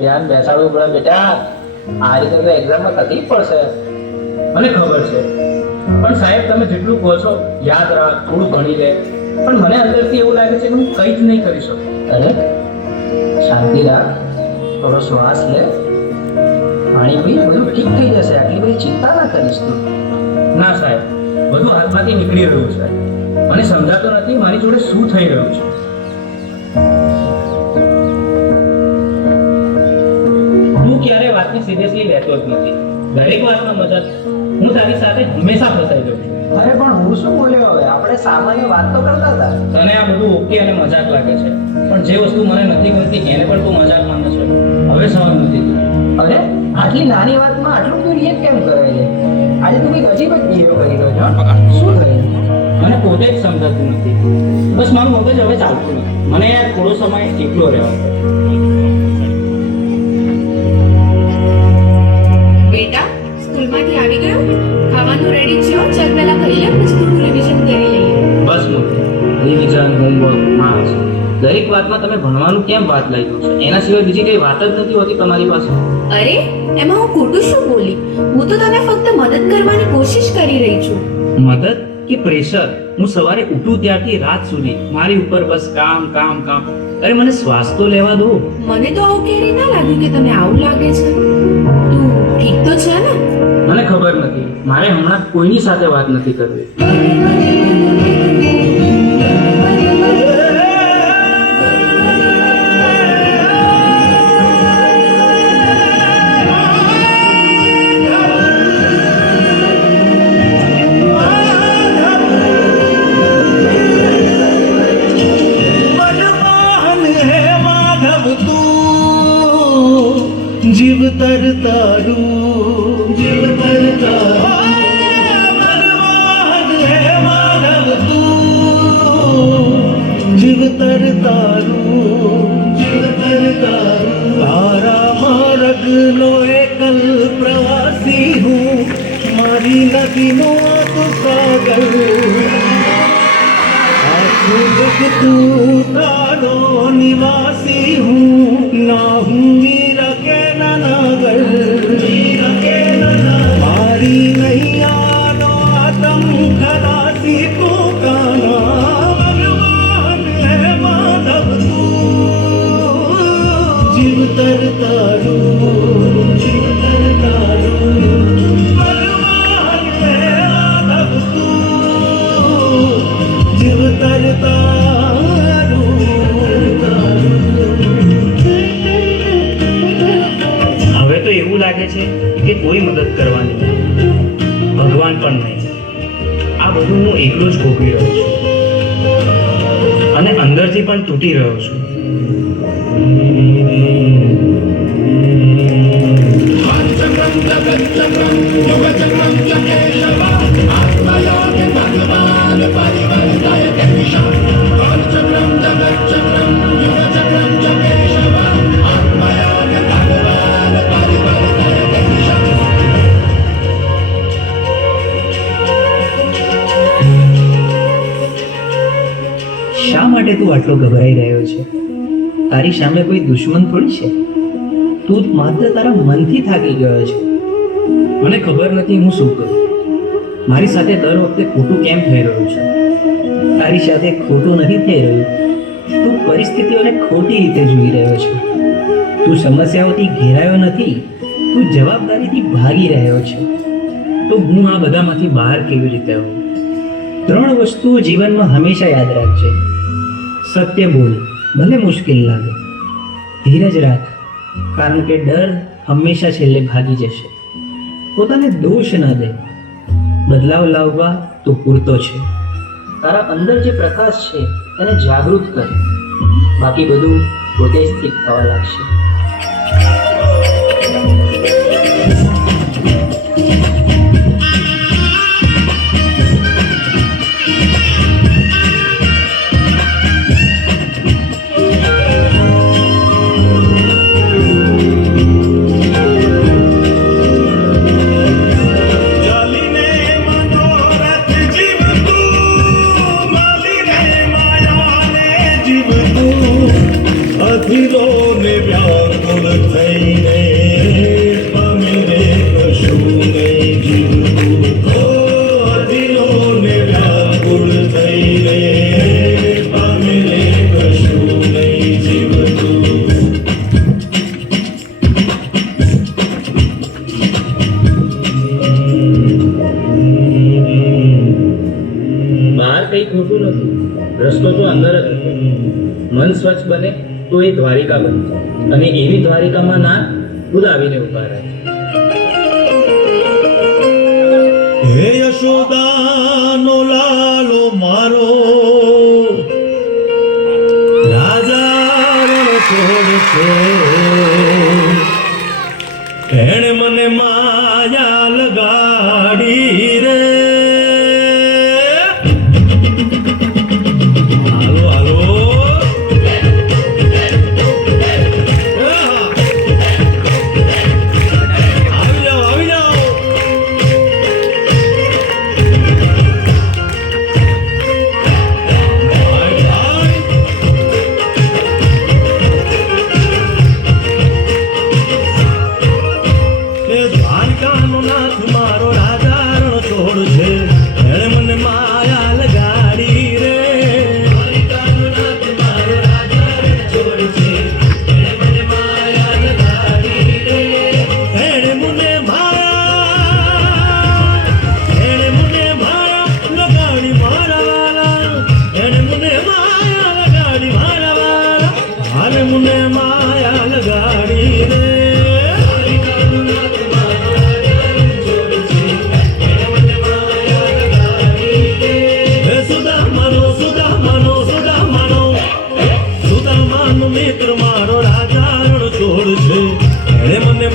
ધ્યાન બેસાડવું પડે બેટા. આ રીતે તો એક્ઝામમાં તકલીફ પડશે. મને ખબર છે, પણ સાહેબ તમે જેટલું કહો છો યાદ રાખ, થોડું ભણી લે, પણ મને અંદરથી એવું લાગે છે કે હું કંઈ જ નહીં કરી શકું. અરે શાંતિ રાખ, થોડો શ્વાસ લે, પાણી પી, બધું ઠીક થઈ જશે. આટલી બધી ચિંતા ના કરીશ તું. ના સાહેબ, બધું હાથમાંથી નીકળી રહ્યું છે. મને સમજાતું નથી મારી જોડે શું થઈ રહ્યું છે. તું ક્યારે વાતને સિરિયસલી લેતો જ નથી. દરેક વાતમાં મજાક. હું તારી સાથે હંમેશા ફસાઈ જાઉં છું. અરે પણ હું શું બોલ્યો હવે? આપણે સામાન્ય વાત તો કરતા હતા. તને આ બધું ઓકે અને મજાક લાગે છે, પણ જે વસ્તુ મને નથી ગમતી એને પણ તું મજાક માને છે. હવે સવાલ નથી તું. અરે આટલી નાની વાતમાં આટલું તું રિએક્ટ કેમ કરે છે? આજે તું કંઈક અજીબ જ બિહેવ કરી રહ્યો છો. શું થયું? મને પોતે જ સમજાતું નથી. બસ મારું મગજ હવે ચાલતું નથી. મને યાર થોડો સમય એકલો રહેવા દે. બેટા, સ્કૂલમાંથી આવી ગયો? ખાવાનું રેડી છે? ચાલ પહેલા ખાઈ લે, પછી થોડું રિવિઝન કરી લઈએ. બસ મૂકી. રિવિઝન, હોમવર્ક, માર્ક્સ, દરેક વાતમાં તમે ભણવાનું કેમ વાત લઈ દો છો? એના સિવાય બીજી કઈ વાત જ નથી હોતી તમારી પાસે. અરે એમાં હું ખોટું શું બોલી? હું તો તને ફક્ત મદદ કરવાની કોશિશ કરી રહી છું. મદદ કે પ્રેશર? હું સવારે ઉઠું ત્યારથી રાત સુધી મારી ઉપર બસ કામ કામ કામ. અરે મને શ્વાસ તો લેવા દો. મને તો આવું ક્યારેય ના લાગ્યું કે તને આવું લાગે છે. તું ઠીક તો છે ને? મને ખબર નથી. મારે હમણાં કોઈની સાથે વાત નથી કરવી. જીવતર તારું જીવતર તારું મનવાન હે માનવ તું જીવતર તારું જીવતર તારું તારા માર્ગનો એકલ પ્રવાસી હું મારી નદીનો તો સાગર આખું જગ તું તારો નિવાસી હું ના હું મારી નૈયાનો આતમ ખલાસી પોતાના ભગવાન હે માધવ તું જીવતર તારું જીવતર તારું ભગવાન હે માધવ તું જીવતર તારું. હવે તો એવું લાગે છે કે કોઈ મદદ કરવાની નહીં, ભગવાન પણ નહીં. આ બધું હું એકલો જ ભોગવી રહ્યો છું અને અંદરથી પણ તૂટી રહ્યો છું. શા માટે તું આટલો ગભરાઈ રહ્યો છે? તારી સામે કોઈ દુશ્મન થોડી છે. તું માત્ર તારા મનથી થાકી ગયો છે. મને ખબર નથી હું શું કરું. મારી સાથે દર વખતે ખોટું કેમ થઈ રહ્યું છે? તારી સાથે ખોટું નથી થઈ રહ્યું. તું પરિસ્થિતિઓને ખોટી રીતે જોઈ રહ્યો છે. તું સમસ્યાઓથી ઘેરાયો નથી, તું જવાબદારીથી ભાગી રહ્યો છે. તો હું આ બધામાંથી બહાર કેવી રીતે આવું? 3 વસ્તુઓ જીવનમાં હંમેશા યાદ રાખજે. સત્ય બોલ, ભલે મુશ્કેલ લાગે. ધીરજ રાખ, કારણ કે ડર હંમેશા છેલ્લે ભાગી જશે. પોતાને દોષ ન દે, બદલાવ લાવવા તો પૂરતો છે. તારા અંદર જે પ્રકાશ છે એને જાગૃત કર. બાકી બધું પોતે જ ઠીક થવા લાગશે. અધીરો ને વ્યાર મન સ્વચ્છ બને તો એ દ્વારિકા બને અને એવી દ્વારિકામાં ના ખુદ આવીને ઉભા રહે. હે યશોદાનો લાલો મારો રાજા છોડ છે, એણે મને માયા લગાડી રે. હાલો હાલો આવી જાઓ આવી જાઓ. ભાઈ ભાઈ એ દ્વારકાનો નાથ મારો રાજા રણછોડ છે, એણે મને માયા લગાડી રે. દ્વારકાનો નાથ મારો રાજા રણછોડ છે, એણે મને માયા લગાડી રે. એણે મને માયા લગાડી મારા વાલા, એણે મને માયા લગાડી મારા વાલા, આને મને માયા લગાડી રે. સુદામાનો મિત્ર મારો રાજા રણછોડ છે, એણે મને